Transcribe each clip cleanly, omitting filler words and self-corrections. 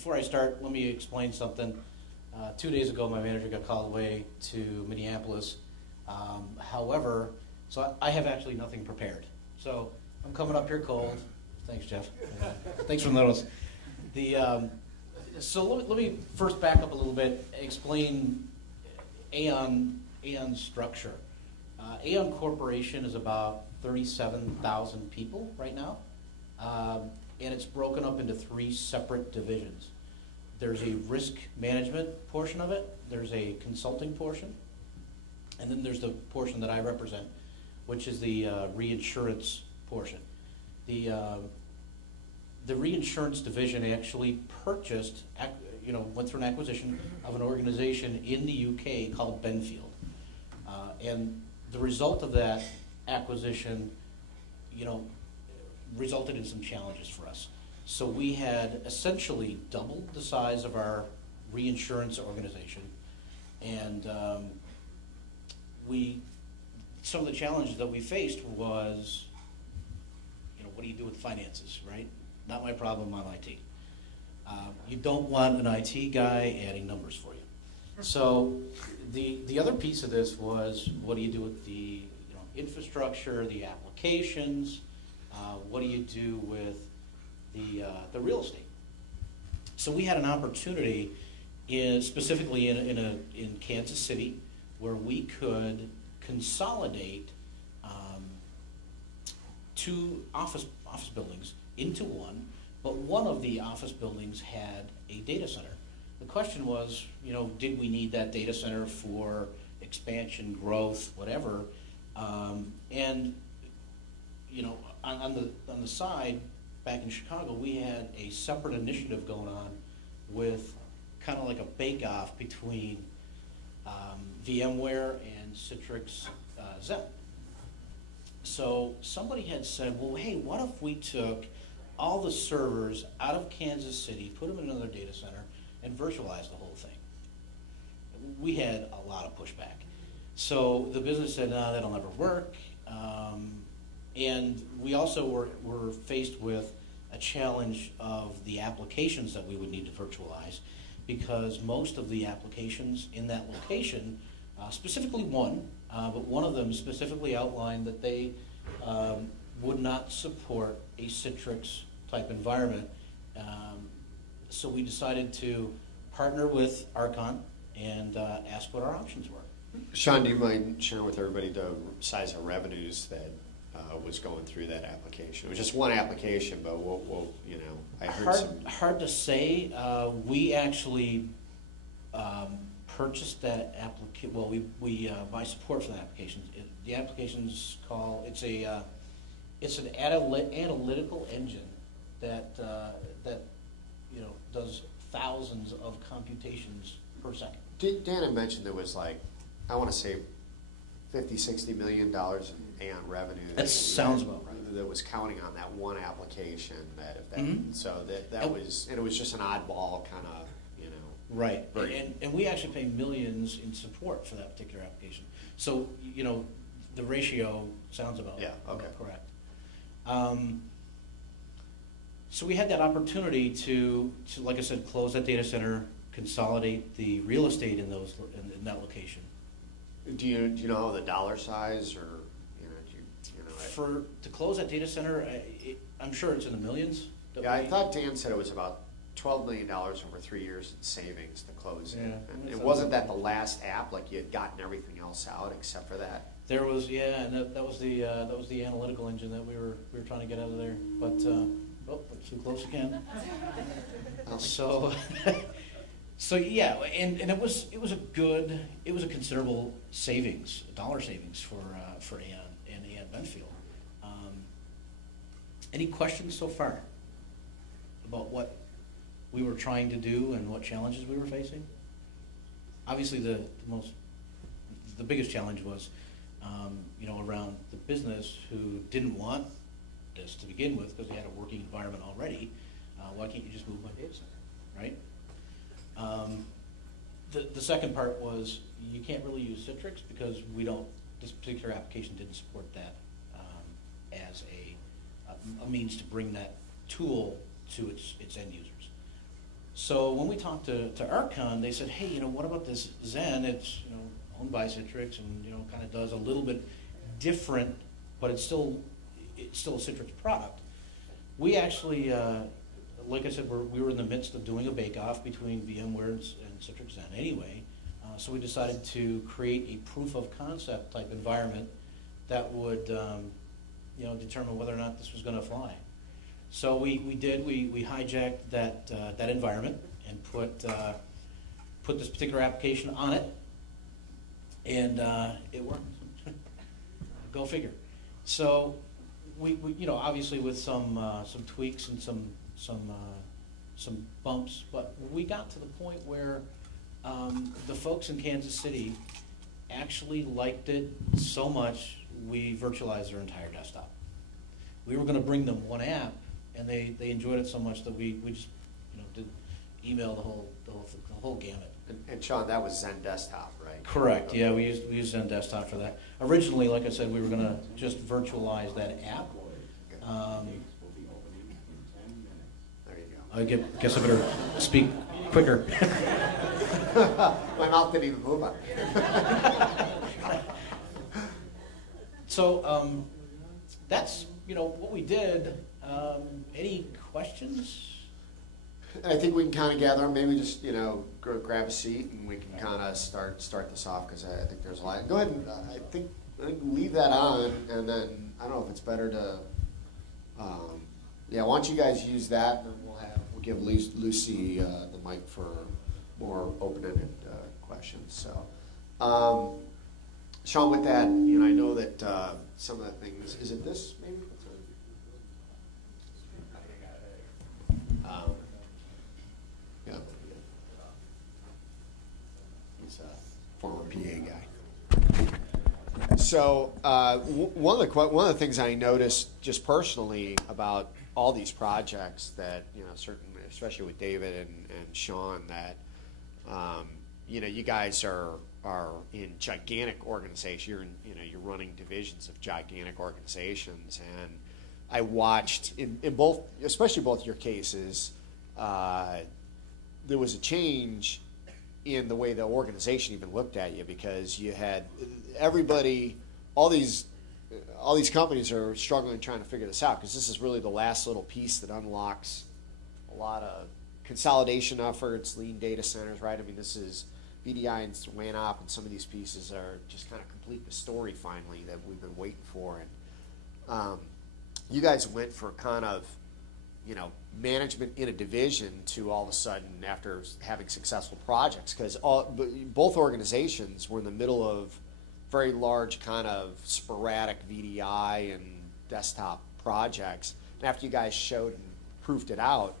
before I start, let me explain something. 2 days ago, my manager got called away to Minneapolis. However, so I have actually nothing prepared. So I'm coming up here cold. Thanks, Jeff. Thanks for the notice. So let me first back up a little bit, explain AON's structure. AON Corporation is about 37,000 people right now, and it's broken up into 3 separate divisions. There's a risk management portion of it, there's a consulting portion, and then there's the portion that I represent, which is the reinsurance portion. The reinsurance division actually purchased, went through an acquisition of an organization in the UK called Benfield. And the result of that acquisition, resulted in some challenges for us. So we had essentially doubled the size of our reinsurance organization, and some of the challenges that we faced was, what do you do with finances, right? Not my problem, I'm IT. You don't want an IT guy adding numbers for you. So the other piece of this was, what do you do with the infrastructure, the applications? What do you do with the real estate? So we had an opportunity, specifically in Kansas City, where we could consolidate 2 office buildings into one, but one of the office buildings had a data center. The question was, did we need that data center for expansion, growth, whatever? And on the side, back in Chicago, we had a separate initiative going on with kind of like a bake-off between VMware and Citrix Zen. So somebody had said, well, hey, what if we took all the servers out of Kansas City, put them in another data center, and virtualize the whole thing? We had a lot of pushback. So the business said, no, that'll never work. And we also were faced with a challenge of the applications that we would need to virtualize, because most of the applications in that location, specifically one, but one of them specifically outlined that they would not support a Citrix type environment. So we decided to partner with RKON and ask what our options were. Sean, do you mind sharing with everybody the size of revenues that was going through that application? It was just one application, but I heard hard to say. We actually purchased that application. Well, we buy support for the application. The application's called. It's an analytical engine that does thousands of computations per second. Dan had mentioned there was I want to say $50–60 million in AON revenue. That sounds about right. That was counting on that one application. Mm-hmm. So that was, and it was just an oddball kind of, Right, and we actually pay millions in support for that particular application. So the ratio sounds about correct. So we had that opportunity to, like I said, close that data center, consolidate the real estate in in that location. Do you know the dollar size, or to close that data center? I'm sure it's in the millions. Yeah, I thought Dan said it was about $12 million over 3 years in savings to close it. And it wasn't that the last app, you had gotten everything else out except for that. There was, and that was the analytical engine that we were trying to get out of there, but too close again. So yeah, and it was a considerable savings, dollar savings for AON and AON Benfield. Any questions so far about what we were trying to do and what challenges we were facing? Obviously, the biggest challenge was, around the business who didn't want this to begin with because they had a working environment already. Why can't you just move my data center, right? The second part was you can't really use Citrix because this particular application didn't support that as a means to bring that tool to its end users. So when we talked to RKON, they said, hey, what about this Zen? It's owned by Citrix and kind of does a little bit different, but it's still a Citrix product. We actually, like I said, we were in the midst of doing a bake-off between VMware and Citrix Zen anyway. So we decided to create a proof of concept type environment that would determine whether or not this was going to fly. So we hijacked that environment and put this particular application on it, and it worked. Go figure. So we obviously with some tweaks and some bumps, but we got to the point where the folks in Kansas City actually liked it so much we virtualized their entire desktop. We were going to bring them one app, and they enjoyed it so much that we just did email the whole gamut. And Sean, that was Zen Desktop, right? Correct. Yeah, we used Zen Desktop for that. Originally, like I said, we were going to just virtualize that app. There you go. I guess I better speak quicker. My mouth didn't even move on. So that's what we did. Any questions? I think we can kind of gather them. Maybe just grab a seat and we can kind of start this off, because I think there's a lot. Go ahead and I think leave that on, and then I don't know if it's better to. Why don't you guys use that, and we'll give Lucy the mic for more open-ended questions. So, Sean, with that, I know that some of the things. Is it this maybe? Yeah. He's a former PA guy. So one of the things I noticed just personally about all these projects that certainly, especially with David and Sean, that you guys are in gigantic organizations. You're running divisions of gigantic organizations, and I watched in both, especially both your cases, there was a change in the way the organization even looked at you, because you had everybody, all these companies are struggling trying to figure this out, because this is really the last little piece that unlocks a lot of consolidation efforts, lean data centers, right? I mean, this is VDI and WANOP, and some of these pieces are just kind of complete the story finally that we've been waiting for. And you guys went for kind of management in a division to all of a sudden, after having successful projects, because both organizations were in the middle of very large kind of sporadic VDI and desktop projects. And after you guys showed and proved it out,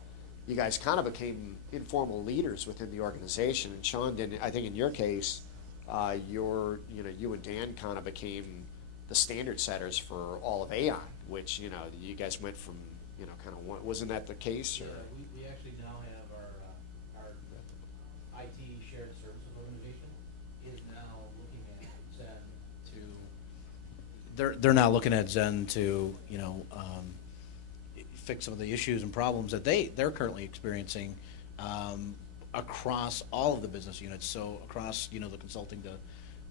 you guys kind of became informal leaders within the organization. And Sean, I think in your case, you and Dan kind of became the standard setters for all of Aon, which you guys went from kind of, wasn't that the case? Or? Yeah, we actually now have our IT shared services organization is now looking at Zen to. They're now looking at Zen to fix some of the issues and problems that they're currently experiencing across all of the business units. So across the consulting,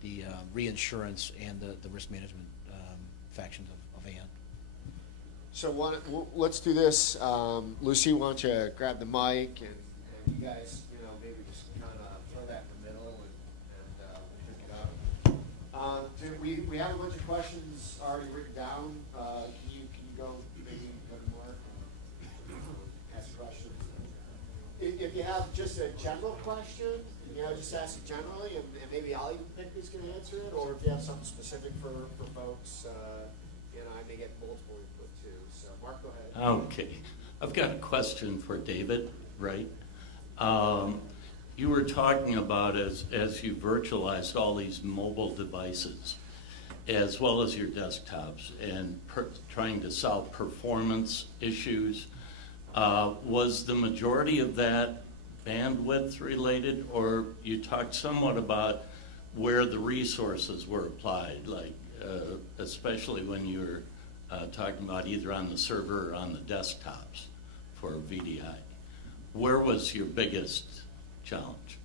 the reinsurance, and the risk management factions of Aon. So let's do this. Lucy, why don't you grab the mic, and you guys, maybe just kind of throw that in the middle, and we'll pick it up. We have a bunch of questions already written down. Can you go to Mark and ask questions? If you have just a general question, just ask it generally, and maybe I'll even pick who's going to answer it. Or if you have something specific for folks, I may get multiple input too. So, Mark, go ahead. Okay. I've got a question for David, right? You were talking about as you virtualized all these mobile devices, as well as your desktops, and trying to solve performance issues. Was the majority of that bandwidth related, or you talked somewhat about where the resources were applied, like especially when you were talking about either on the server or on the desktops for VDI? Where was your biggest challenge?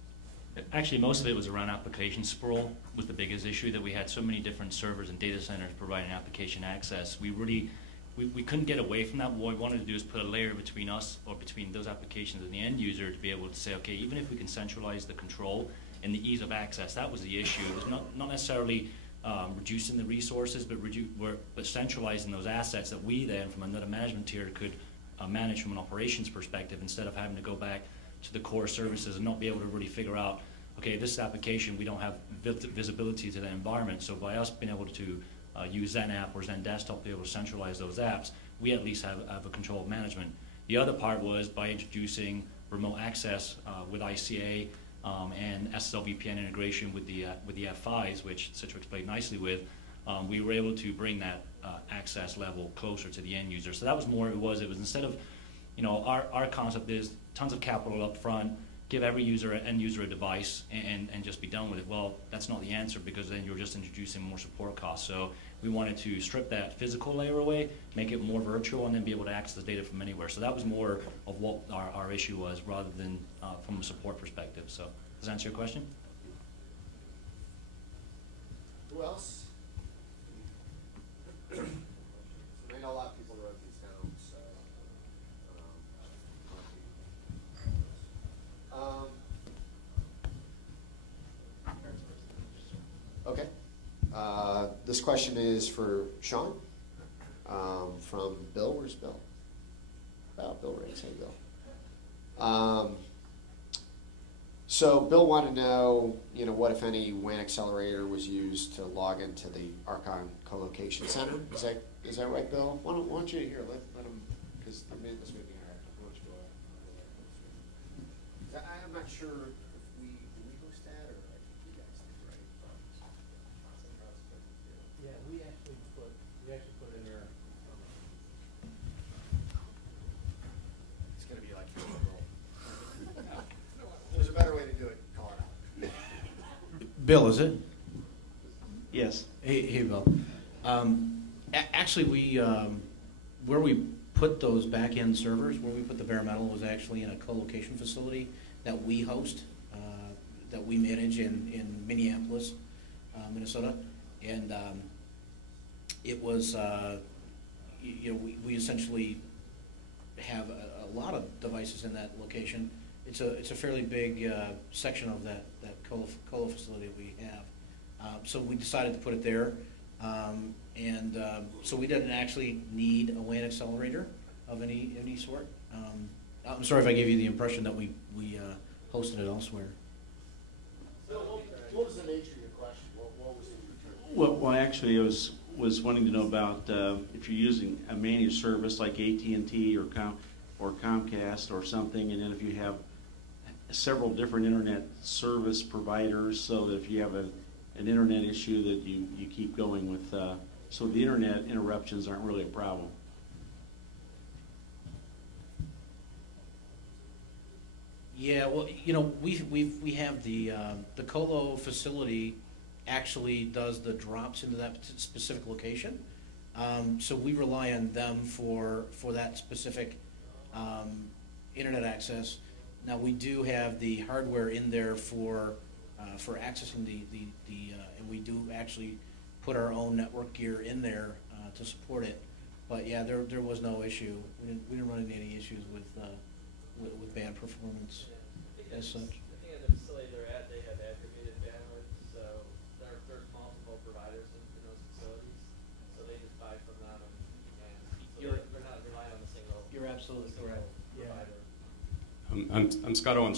Actually, most of it was around application sprawl was the biggest issue, that we had so many different servers and data centers providing application access. We couldn't get away from that. What we wanted to do is put a layer between us, or between those applications and the end user, to be able to say, okay, even if we can centralize the control and the ease of access, that was the issue. It was not necessarily reducing the resources, but centralizing those assets that we then, from another management tier, could manage from an operations perspective, instead of having to go back to the core services and not be able to really figure out, okay, this application, we don't have visibility to the environment. So by us being able to use Zen app or Zen desktop to be able to centralize those apps, we at least have a control of management. The other part was by introducing remote access with ICA and SSL VPN integration with the F5s, which Citrix played nicely with. We were able to bring that access level closer to the end user. So that was more it was instead of, our concept is tons of capital up front, give every end user a device and just be done with it. Well, that's not the answer, because then you're just introducing more support costs. So we wanted to strip that physical layer away, make it more virtual, and then be able to access the data from anywhere. So that was more of what our issue was, rather than from a support perspective. So does that answer your question? Who else? I know a lot of people wrote these down, so. Okay. This question is for Sean, from Bill. Where's Bill? Bill Riggs. Hey, Bill. So Bill wanted to know, what, if any, WAN accelerator was used to log into the RKON co-location center. Is that right, Bill? Why don't you let him, because this may be interactive. Why don't you go ahead? I'm not sure if do we host that, or I think you guys did, right? Yeah, we actually put in there. It's going to be like there's a better way to do it. Call it out. Bill, is it? Yes. Hey, Bill. Actually, where we put those back-end servers, where we put the bare metal, was actually in a co-location facility that we host, that we manage in Minneapolis, Minnesota, and it was, we essentially have a lot of devices in that location. It's a fairly big section of that colo facility that we have. So we decided to put it there. So we didn't actually need a WAN accelerator of any sort. I'm sorry if I gave you the impression that we hosted it elsewhere. So what was the nature of your question? What was the return? Well, actually, I was wanting to know about if you're using a managed service like AT&T or Comcast or something, and then if you have several different internet service providers, so that if you have an internet issue that you keep going with, so the internet interruptions aren't really a problem. Yeah, well, we have the colo facility actually does the drops into that specific location. So we rely on them for that specific internet access. Now we do have the hardware in there for accessing and we do actually put our own network gear in there to support it. But yeah, there was no issue. We didn't run into any issues with bad performance as such. I think at the facility they're at, they have aggregated bandwidth, so there's multiple providers in those facilities, so they just buy from them, and so they're not relying on a single. You're absolutely correct. provider. I'm Scott Owens